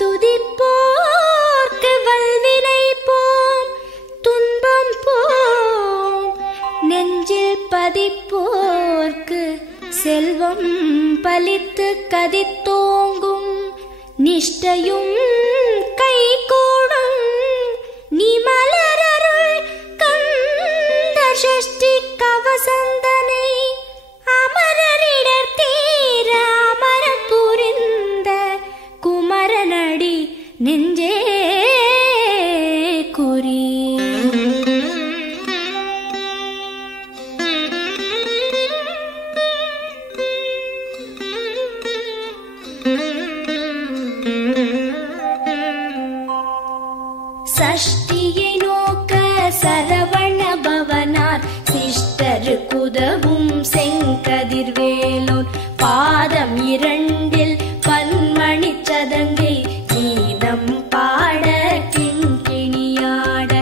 துதிப்போர்க்கு வல்வினை போம் துன்பம் போம், நெஞ்சில் பதிப்போர்க்கு செல்வம் பலித்து கதித்தோங்கும், நிஷ்டையும் கைகூடும் நீ மலரருள் கந்த சஷ்டி கவசந்தனை, அமரரிடர் தீர அமரம் புரிந்த குமரனடி நெஞ்சே குறி. சஷ்டியை நோக்க சரவண பவனார் சிஷ்டருக்குதவும் செங்கதிர்வேலோன், பாதம் இரண்டில் பன்மணி சதங்கை கீதம் பாட கிண்கிணியாட.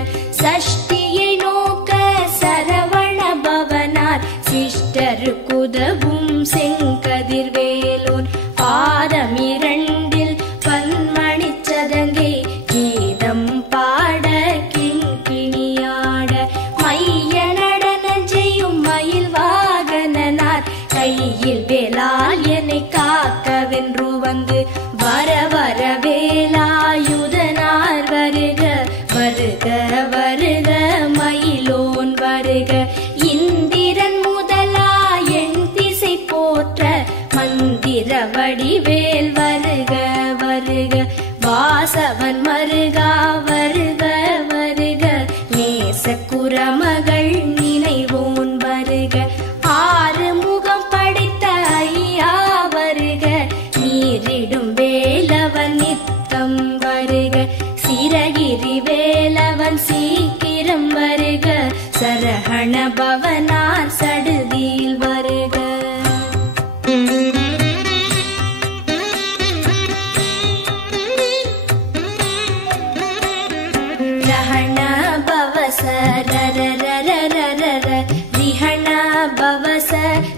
சஷ்டியை நோக்க சரவண பவனார் சிஷ்டருக்குதவும் செங்கதிர்வேலோன், பாதம் இரண்டில் பன்மணி சதங்கை கீதம் பாட கிண்கிணியாட. மைய நடன செய்யும் மயில் வாகனனார் கையில் வேலால் என்னை காக்கவென்று வந்து, வர வர வேலாயுதனார் வருக வருக வருக மயிலோன் வருக. இந்திரன் முதலா என் திசை போற்ற மந்திர வடிவேல் வருக வருக. வாசவன் மருகா வருக வருக, நேச குரமகள் நினைவோன் வருக. ஆறு முகம் படைத்த ஐயா வருக, நீரிடும் வேலவன் நித்தம் வருக. சிரகிரி வேலவன் சீக்கிரம் வருக, சரஹண பவனார் சடுதியில் வருக. ரஹண பவச ரரரரரரர, ரிஹண பவச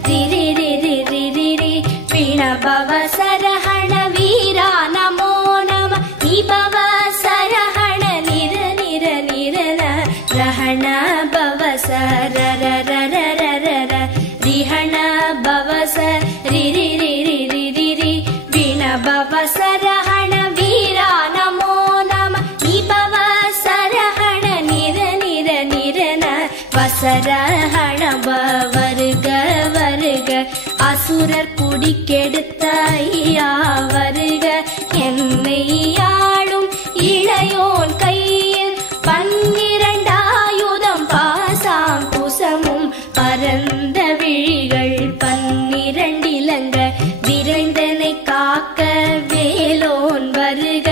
ரிரிரிரிரிரிரி, பிண பவச ரஹண வீரா நமோ நம, நிபவ சரஹண நிர நிர நிரன. ரஹண பவச ரரரரரரர, ரிஹண பவச ரிரிரிரிரிரிரி, பிண பவச ரஹண வீரா நமோ நம, நிபவ சரஹண நிர நிர நிரன. வசரஹண வருக வருக, அசுரர் குடிக்கெடுத்த ஐயா வருக. என்னை ஆளும் இளையோன் கையில் பன்னிரண்டாயுதம் பாசாம் குசமும் பரந்த விழிகள் பன்னிரண்டிலங்க, விரைந்தனை காக்க வேலோன் வருக.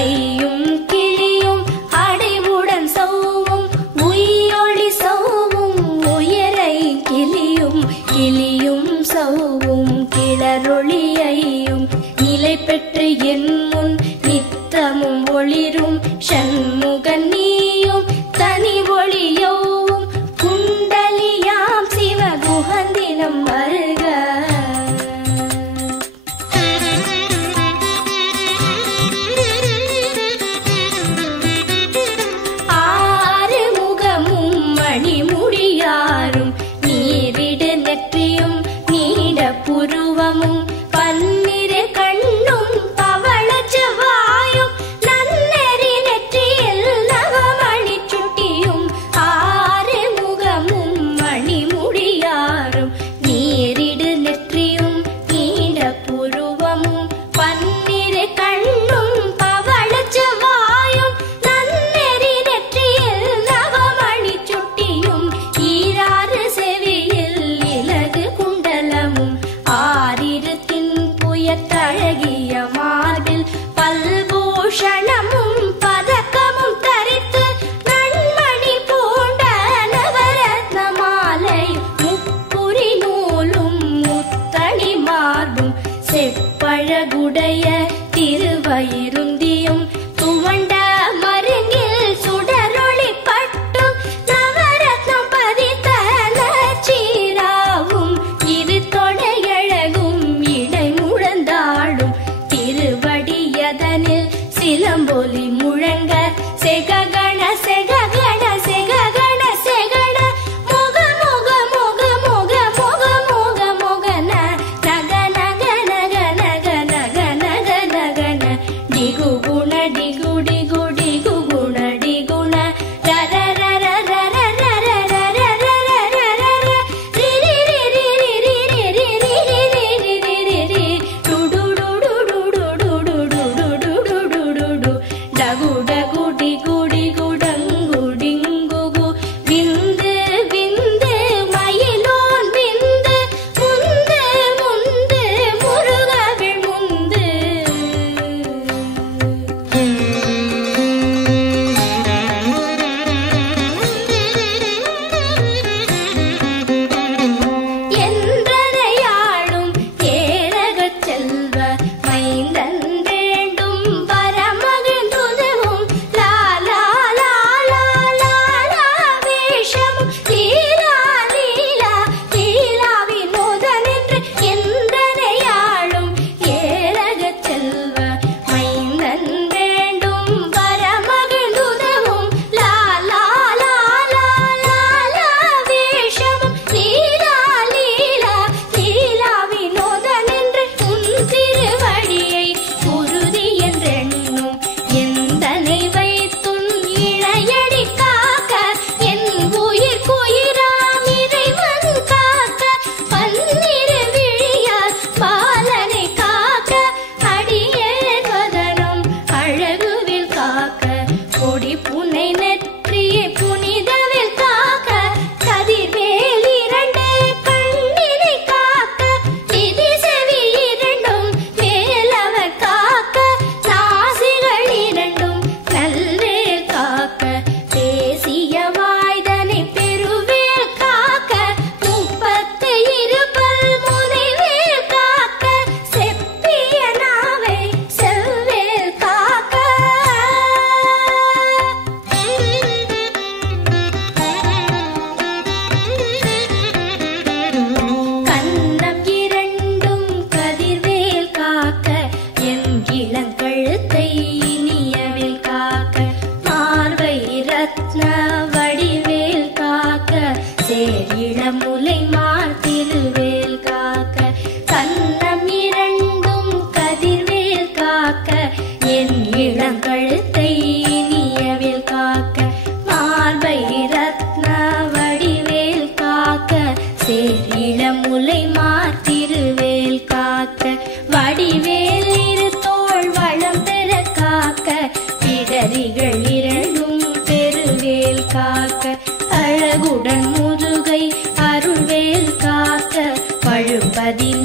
ஐயும் கிளியும் அடைவுடன் சௌவும் உயிரொளி சௌவும் உயரை கிளியும் கிளியும் சௌவும் கிளரொளியையும் நிலை பெற்று என் முன் நித்தமும் ஒளிரும் ஷண்முகன் நீயும் தனி ஒளியோவும் குண்டலியாம் சிவ குஹந்தினம் வருக. ஆறு முகமும் மணிமுடியாரும் நீரிடு நெற்றியும் நீட புருவமும் பன்னிரு கண்ணும் பவள செவ்வாயும் நன்னெறி நெற்றியில் நவமணி சுட்டியும். ஆறு முகமும் மணிமுடியாரும் நீரிடு நெற்றியும் நீட புருவமும் பன்னிரு கண்ணும் பவள செவ்வாயும் நன்னெறி நெற்றியில் நவமணி சுட்டியும். ஈராறு செவியில் இலகு குண்டலமும் ஆறிரு தின்புயத்தழகிய மார்பில் பல்பூஷணமும் பதக்கமும் தரித்து நன்மணி பூண்ட நவரத்ன மாலை முப்புரி நூலும் முத்தணி மார்பும் செப்பழகுடைய திருவயிருந்தியும் துவண்ட மருங்கில் சுடரொளி பட்டும் நவரத்னம் பதித்த நச்சீராவும் இரு தொடையழகும் இடை முழந்தாடும் திருவடியத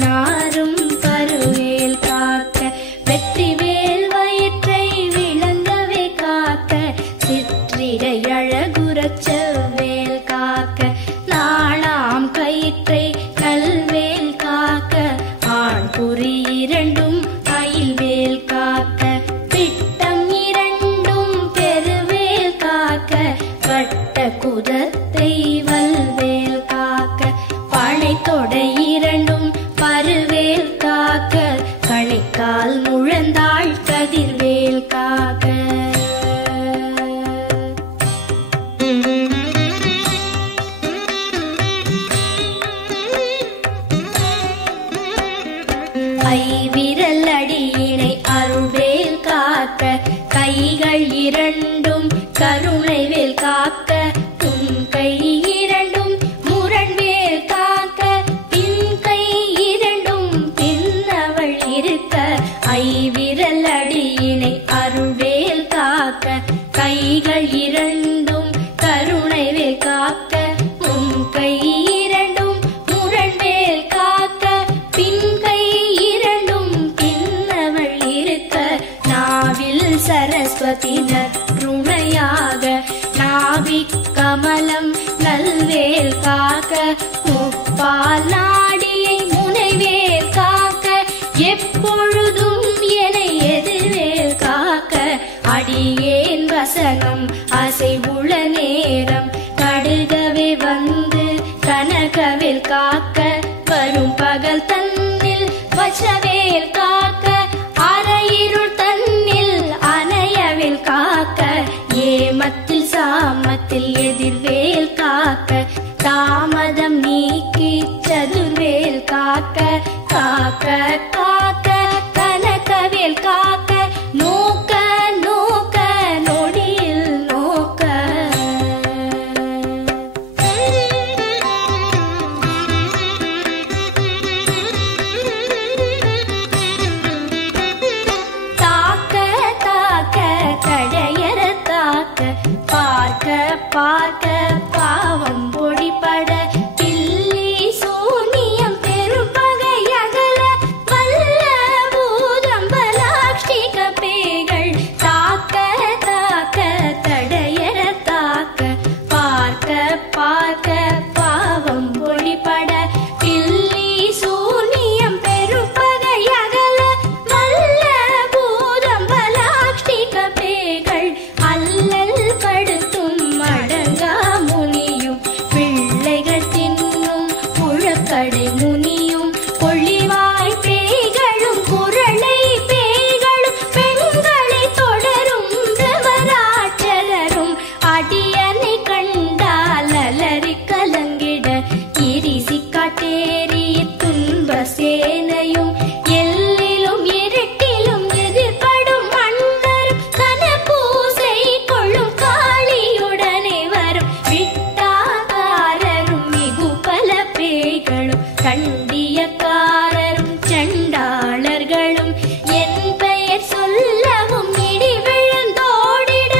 நாரும் கருவேல் காக்க வெற்றிவேல் வயிற்றை விளங்கவே காக்க சிற்றிடை அழகுறச் செவ்வேல் காக்க நாளாம் கயிற்றை நல்வேல் காக்க ஆண் குறி இரண்டும் அயில்வேல் காக்க பிட்டம் இரண்டும் பெருவேல் காக்க வட்ட குதத்தை வல்வேல் காக்க பனை தொடை இரண்டும் பருவேல் காக்க கணைக்கால் முழந்தாள் கதிர்வேல் காக்க ஐவிரல் அடியினை அருள்வேல் காக்க கைகள் இரண்டும் கருணைவேல் காக்க உன் கை இரண்டும் முரண்வேல் காக்க பின் கை இரண்டும் பின்னவள் இருக்க ஐவிரல் அடியினை அருள்வேல் காக்க கைகள் இரண்டும் கருணைவேல் காக்க உன் கை இரண்டும் முரண்வேல் காக்க பின் கை இரண்டும் பின்னவள் இருக்க நாவில் சரஸ்வதி நற்றுணையாக நாவிக் கமலம் நல்வேல் காக்க முப்பால் நாடியை முனைவேல் காக்க எப்பொழுதும் என எதிர்வேல் காக்க அடியேன் வசனம் அசைவுள நேரம் கடுகவே வந்து கனகவேல் காக்க வரும் பகல் தன்னில் வச்சவேல் காக்க அரையிருள் தன்னில் அணையவேல் காக்க ஏமத்தில் சாமத்தில் எதிர்வேல் காக்க தாமதம் நீக்கி சதுர்வேல் காக்க காக்க காக்க கனகவேல் காக்க நோக்க நோக்க நொடியில் நோக்க தாக்க தாக்க கடையற தாக்க பார்க்க பார்க்க பாவம் பொடிபட பில்லி சூனியம் பெரும்பகையகல வல்ல பூதம்பலாஷ்டிக பேய்கள் தாக்க தாக்க தடையற தாக்க பார்க்க பார்க்க பாவம் பொடிபட பில்லி சூனியம் பெரும்பகையகல வல்ல பூதம்பலாஷ்டிக பேய்கள் அல்லல் படுத்தும் அடங்கா முனியும் பிள்ளைகள் தின்னும் புழக்கடை முனியும் கொள்ளிவாய் பேய்களும் குரளை பேய்களும் பெண்களை தொடரும் பிரமராட்சரரும் அடியனை கண்டால் அலறி கலங்கிட இரிசி காட்டேறி துன்ப சேனையும் எல்லிலும் இருட்டிலும் எதிர்படும் மன்னரும் கனபூசை கொள்ளும் காளியுடனே வரும் விட்டாகாரரும் மிகு பல பேய்களும் கண்டியக்காரரும் சண்டாளர்களும் என் பெயர் சொல்லவும் இடி விழுந்தோடிட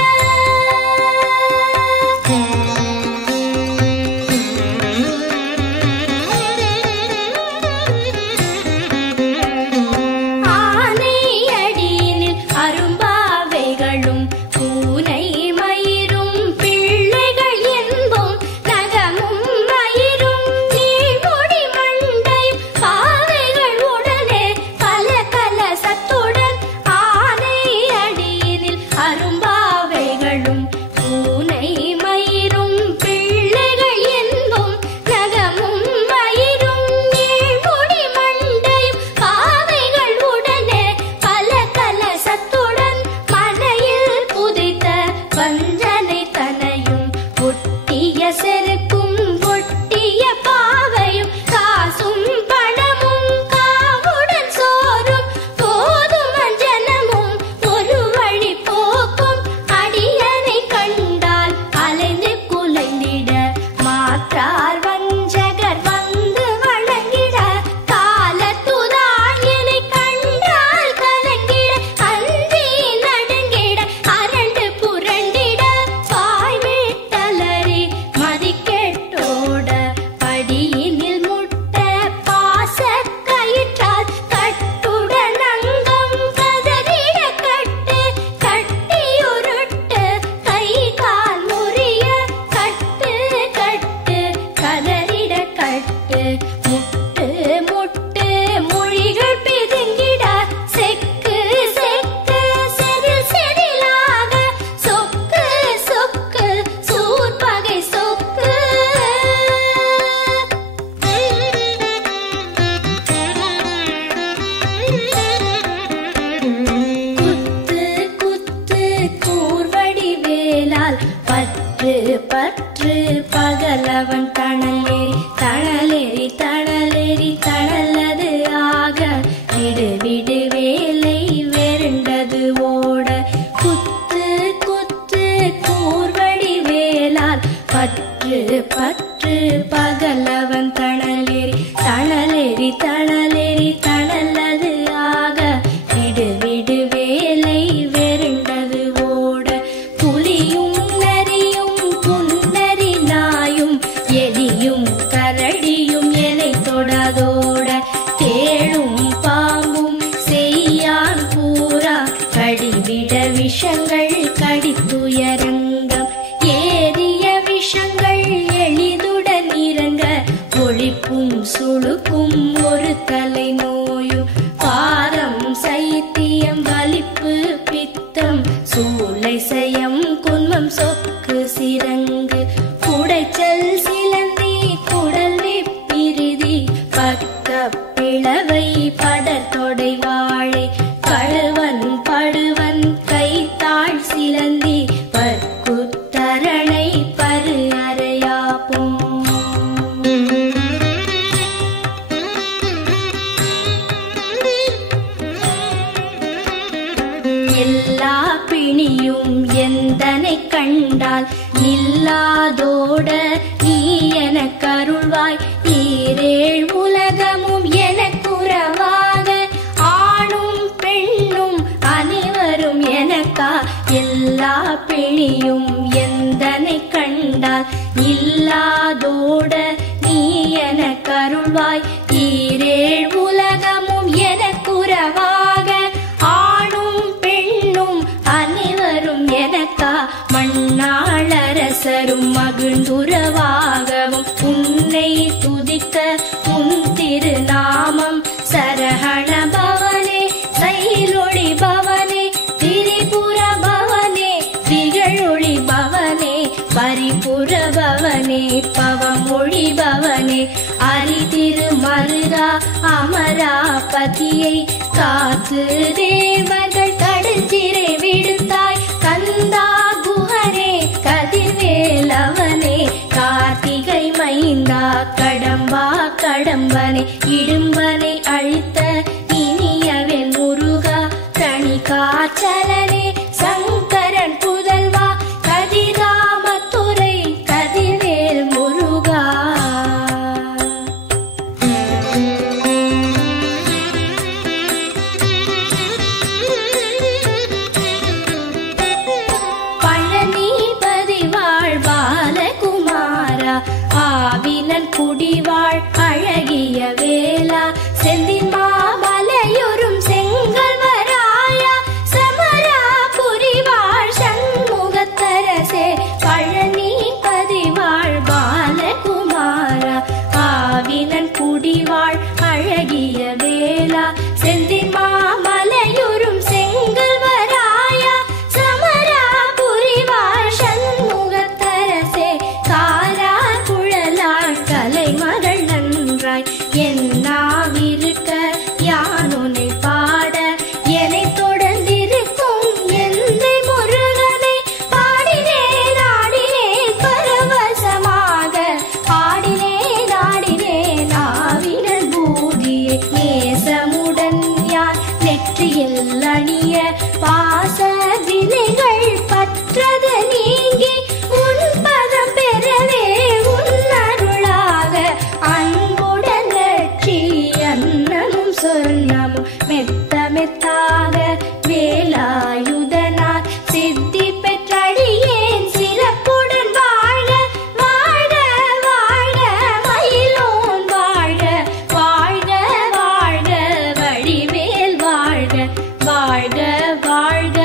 இல்லாதோட நீ எனக்கருள்வாய். ஈரேழ் உலகமும் எனக்குறவாக ஆணும் பெண்ணும் அனைவரும் எனக்கா. எல்லா பிணியும் எந்தனை கண்டால் இல்லாதோட நீ எனக்கருள்வாய். ஈரேழ் உலகமும் எனக்குறவாக ஆணும் பெண்ணும் அனைவரும் எனக்கா. மண்ணாளரசரும் மகிழ்ந்துறவாகவும் உன்னை துதிக்க உன் திருநாமம். சரஹண பவனே சைலொளி பவனே திரிபுர பவனே திகழொளி பவனே பரிபுர பவனே பவமொழி பவனே அரிதிரு மருகா அமராபதியை காத்து தேவர்கள் கடுஞ்சிறை விடுத்தாய். கந்தா குஹனே கதிர்வேலவனே கார்த்திகை மைந்தா கடம்பா கடம்பனே இடும்பனை அழித்த இனியவன் முருகா தணிகாச்சலனே சங்கரன் புதல்வா கதிராமத்துறை கதிர்வேல் முருகா. பழனிபதி வாழ் பாலகுமாரா ஆவினன் குடிவாழ் அழகிய வேளா செந்தின் மாமலையுறும் செங்கல்வராயா சமராபுரி வாழ் சண்முகத்தரசே. பழனிபதி வாழ் பாலகுமாரா ஆவினன் குடிவாழ் அழகிய வேளா செந்தின் மாமலையுறும் செங்கல்வராயா சமராபுரி வாழ் சண்முகத்தரசே. காரா குழலாள் கலைமகள் நன்றாய் என்னாவிருக்க யானுனை பாட என்னை தொடர்ந்திருக்கும் எந்தை முருகனை பாடினேன் ஆடினேன் பரவசமாக ஆடினேன் ஆடினேன் ஆவினன் பூதியை நேசமுடன் யான் நெற்றியில் அணிய பாச வினைகள் பற்றது நீங்கி உன் பதம் பெறவே உன் அருளாக அன்புடன் லட்சி அன்னமும் சொன்னமும் மெத்த மெத்தாக வேலாயுதனார் சித்தி பெற்றடியேன் சிறப்புடன் வாழ்க வாழ்க வாழ்க மயிலோன் வாழ்க வாழ்க வாழ்க வடிவேல் வாழ்க வாழ்க வாழ்க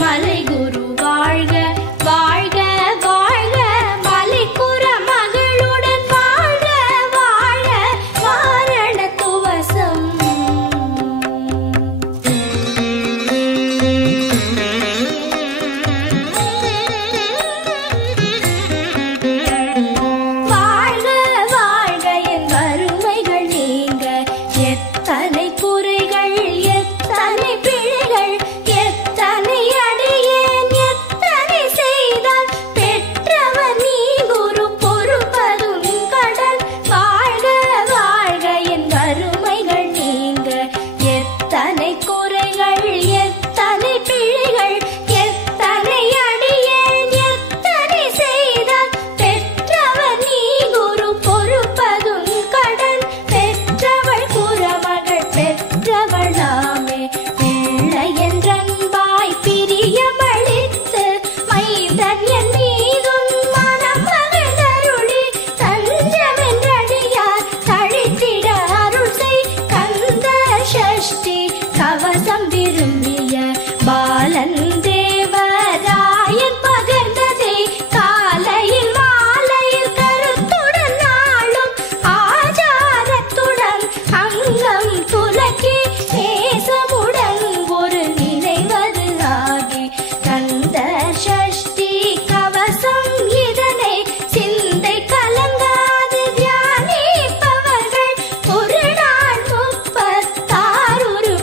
மலைகுரு வாழ்க வாழ்க வாழ்க மலைக்குற மகளுடன் வாழ்க வாழ்க வாரண துவசம். வாழ்க வாழ்க என் வறுமைகள் நீங்க எத்தனை குறைகள் எத்தனை பிழைகள் எத்தனை அடியேன் எத்தனை செய்தால் பெற்றவர் நீ குரு பொறுப்பதும் கடன். வாழ்க வாழ்க என் வறுமைகள் நீங்க எத்தனை குறைகள் எத்தனை பிழைகள் எத்தனை அடியேன் எத்தனை செய்தால் பெற்றவர் நீ குரு பொறுப்பதும் கடன். பெற்றவள் குறமகள் பெற்றவள் நாமே பிள்ளை என்றன்பாய் பிரியமளித்து மைந்தன் என் மீதுன் மனம் மகிழ்ந்தருளி தஞ்சமென்றடியார் தழித்திட அருள் செய். கந்த சஷ்டி கவசம் விரும்பிய பாலன் தேவராயன் பகர்ந்ததை காலையில் மாலையில் கருத்துடன் நாளும் ஆச்சாரத்துடன் அங்கம் துலக்கி நேசமுடன் ஒரு நினைவது ஆகி கந்த சஷ்டி கவசம் இதனை சிந்தை கலங்காது தியானிப்பவர்கள் ஒரு நாள் 36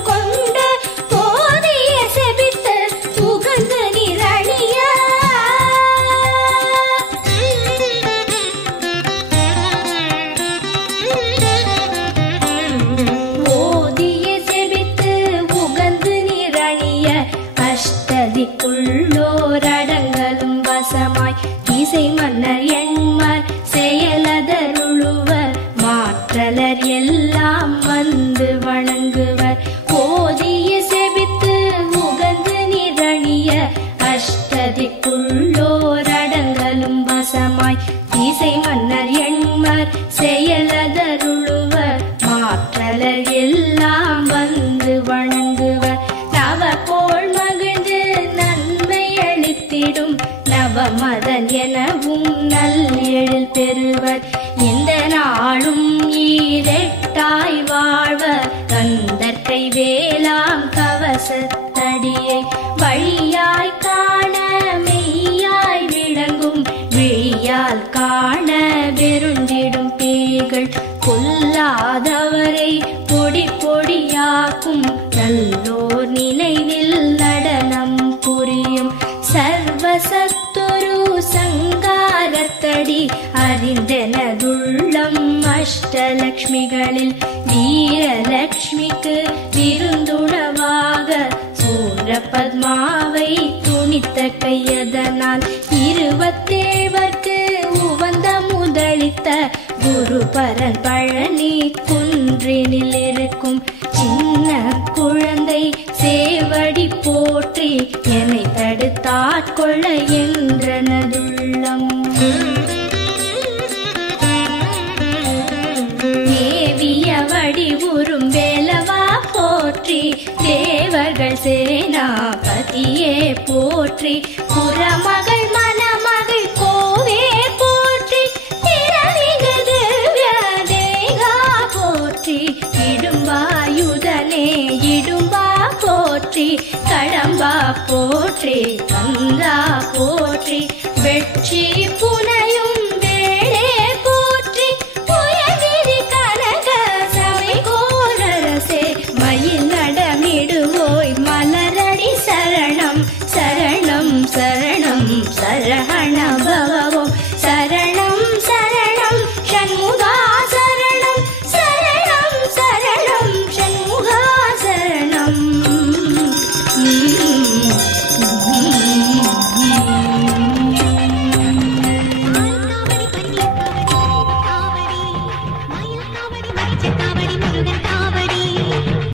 வசத்தடியை வழியாய் காண மெய்யாய் விளங்கும் விழியால் காண வெருண்டிடும் பேய்கள் கொல்லாதவரை பொடி பொடியாக்கும் நல்லோர் நினைவில் நடனம் புரியும் சர்வசத்துரு சங்காரத்தடி அறிந்தனதுள்ளம் அஷ்டலக்ஷ்மிகளில் வீரலக்ஷ்மிக்கு விருந்துணவாக சூரபத்மாவை துணித்த கையதனால் 27 உவந்த முதலித்த குருபரன் பழனி குன்றினில் இருக்கும் சின்ன குழந்தை சேவடி போற்றி என்னை தடுத்தாட்கொள்ள என்றனதுள்ளம் மேவிய வடிவுறும் வேலவா போற்றி தேவர்கள் சேனாபதியே போற்றி புறமகள் மணமகள் கோவே போற்றி திறமிகு திவ்ய தேகா போற்றி இடும்பாயுதனே இடும்பா போற்றி கடம்பா போற்றி கங்கா போற்றி வெற்றி